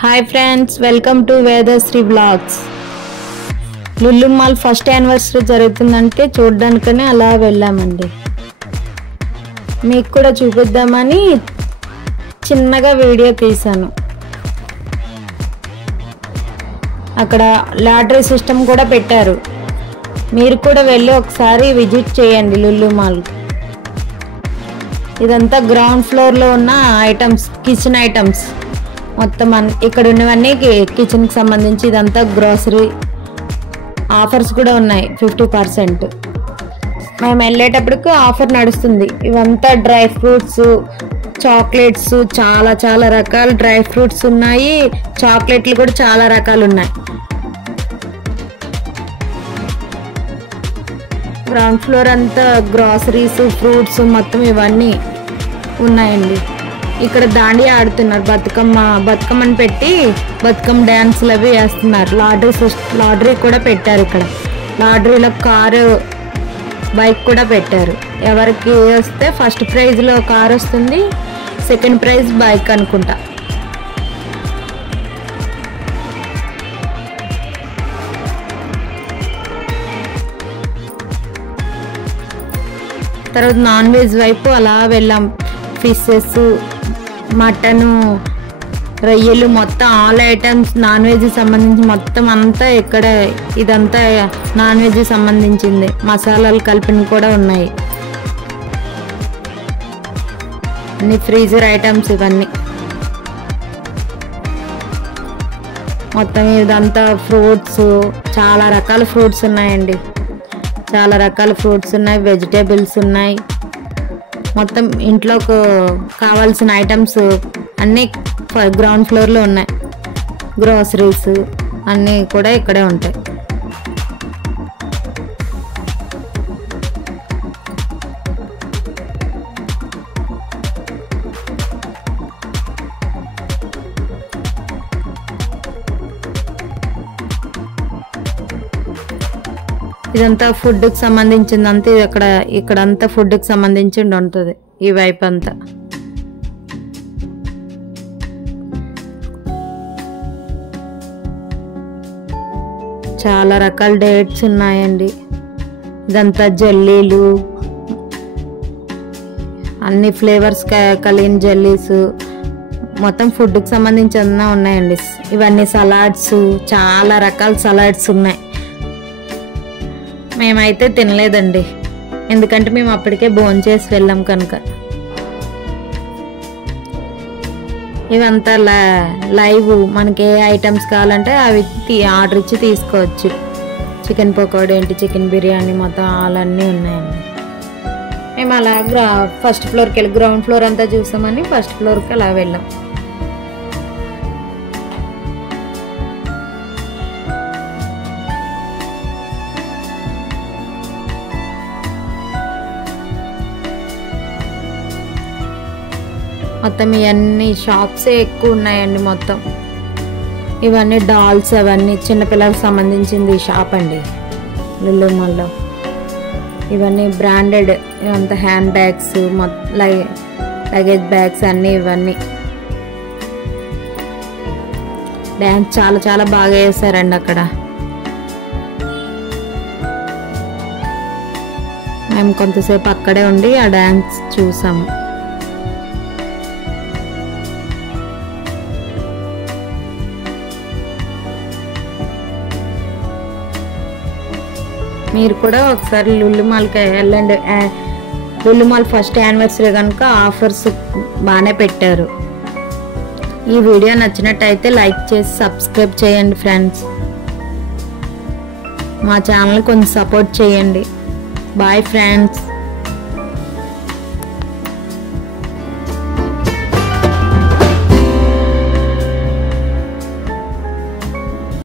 Hi friends, welcome to Vedasri blogs. Lulu mall first anniversary జరుగుతుందంటే చూడడానికనే అలా వెళ్ళామండి. మీకు కూడా చూపిద్దామని చిన్నగా వీడియో తీశాను. అక్కడ లాటరీ సిస్టమ్ కూడా పెట్టారు. మీరు కూడా వెళ్ళి ఒకసారి విజిట్ చేయండి లులు మాల్. ఇదంతా గ్రౌండ్ ఫ్లోర్లో ఉన్న ఐటమ్స్, కిచెన్ ఐటమ్స్ మొత్తం. ఇక్కడ ఉన్నవన్నీ కిచెన్కి సంబంధించి. ఇదంతా గ్రోసరీ. ఆఫర్స్ కూడా ఉన్నాయి 50%. మేము వెళ్ళేటప్పటికి ఆఫర్ నడుస్తుంది. ఇవంతా డ్రై ఫ్రూట్స్, చాక్లెట్స్, చాలా చాలా రకాల డ్రై ఫ్రూట్స్ ఉన్నాయి. చాక్లెట్లు కూడా చాలా రకాలు ఉన్నాయి. గ్రౌండ్ ఫ్లోర్ అంతా గ్రాసరీస్, ఫ్రూట్స్ మొత్తం ఇవన్నీ ఉన్నాయండి. ఇక్కడ దాండియా ఆడుతున్నారు. బతుకమ్మని పెట్టి బతుకమ్మ డ్యాన్సులు అవి వేస్తున్నారు. లాటరీ కూడా పెట్టారు. ఇక్కడ లాటరీలో కారు, బైక్ కూడా పెట్టారు. ఎవరికి వస్తే ఫస్ట్ ప్రైజ్లో కారు వస్తుంది, సెకండ్ ప్రైజ్ బైక్ అనుకుంటా. తర్వాత నాన్ వెజ్ వైపు అలా వెళ్ళాం. ఫిషెస్, మటను, రొయ్యలు, మొత్తం ఆల్ ఐటమ్స్ నాన్ వెజ్ సంబంధించి మొత్తం అంతా ఇక్కడ. ఇదంతా నాన్ వెజ్ సంబంధించింది. మసాలాలు కలిపిన కూడా ఉన్నాయి. అన్ని ఫ్రీజర్ ఐటమ్స్ ఇవన్నీ. మొత్తం ఇదంతా ఫ్రూట్స్, చాలా రకాల ఫ్రూట్స్ ఉన్నాయండి. చాలా రకాల ఫ్రూట్స్ ఉన్నాయి, వెజిటేబుల్స్ ఉన్నాయి. మొత్తం ఇంట్లోకి కావాల్సిన ఐటమ్స్ అన్నీ గ్రౌండ్ ఫ్లోర్లో ఉన్నాయి. గ్రోసరీస్ అన్నీ కూడా ఇక్కడే ఉంటాయి. ఇదంతా ఫుడ్కి సంబంధించింది అంతా. ఇక్కడంతా ఫుడ్కి సంబంధించి ఉంటుంది ఈ వైపు అంతా. చాలా రకాల డేట్స్ ఉన్నాయండి. ఇదంతా జెల్లీలు, అన్ని ఫ్లేవర్స్ కలిగిన జెల్లీస్, మొత్తం ఫుడ్కి సంబంధించి అన్నీ ఉన్నాయండి. ఇవన్నీ సలాడ్స్, చాలా రకాల సలాడ్స్ ఉన్నాయి. మేమైతే తినలేదండి, ఎందుకంటే మేము అప్పటికే భోంచేసి వెళ్ళాం కనుక. ఇవంతా లైవ్. మనకి ఏ ఐటమ్స్ కావాలంటే అవి ఆర్డర్ ఇచ్చి తీసుకోవచ్చు. చికెన్ పకోడీ ఏంటి, చికెన్ బిర్యానీ, మొత్తం అన్నీ ఉన్నాయండి. మేము అలా ఫస్ట్ ఫ్లోర్కి వెళ్ళి గ్రౌండ్ ఫ్లోర్ అంతా చూసామని ఫస్ట్ ఫ్లోర్కి అలా వెళ్ళాం. మొత్తం ఇవన్నీ షాప్సే ఎక్కువ ఉన్నాయండి. మొత్తం ఇవన్నీ డాల్స్, అవన్నీ చిన్నపిల్లలకు సంబంధించింది షాప్ అండి లులు మాల్లో. ఇవన్నీ బ్రాండెడ్. ఇవంతా హ్యాండ్ బ్యాగ్స్, లగేజ్ బ్యాగ్స్ అన్నీ. ఇవన్నీ డ్యాన్స్ చాలా చాలా బాగా వేసారండి అక్కడ. మేము కొంతసేపు అక్కడే ఉండి ఆ డ్యాన్స్ చూసాము. మీరు కూడా ఒకసారి లులు మాల్కి వెళ్ళండి. లులు మాల్ ఫస్ట్ యానివర్సరీ కనుక ఆఫర్స్ బాగానే పెట్టారు. ఈ వీడియో నచ్చినట్టయితే లైక్ చేసి సబ్స్క్రైబ్ చేయండి ఫ్రెండ్స్. మా ఛానల్ కొంచెం సపోర్ట్ చేయండి. Bye friends.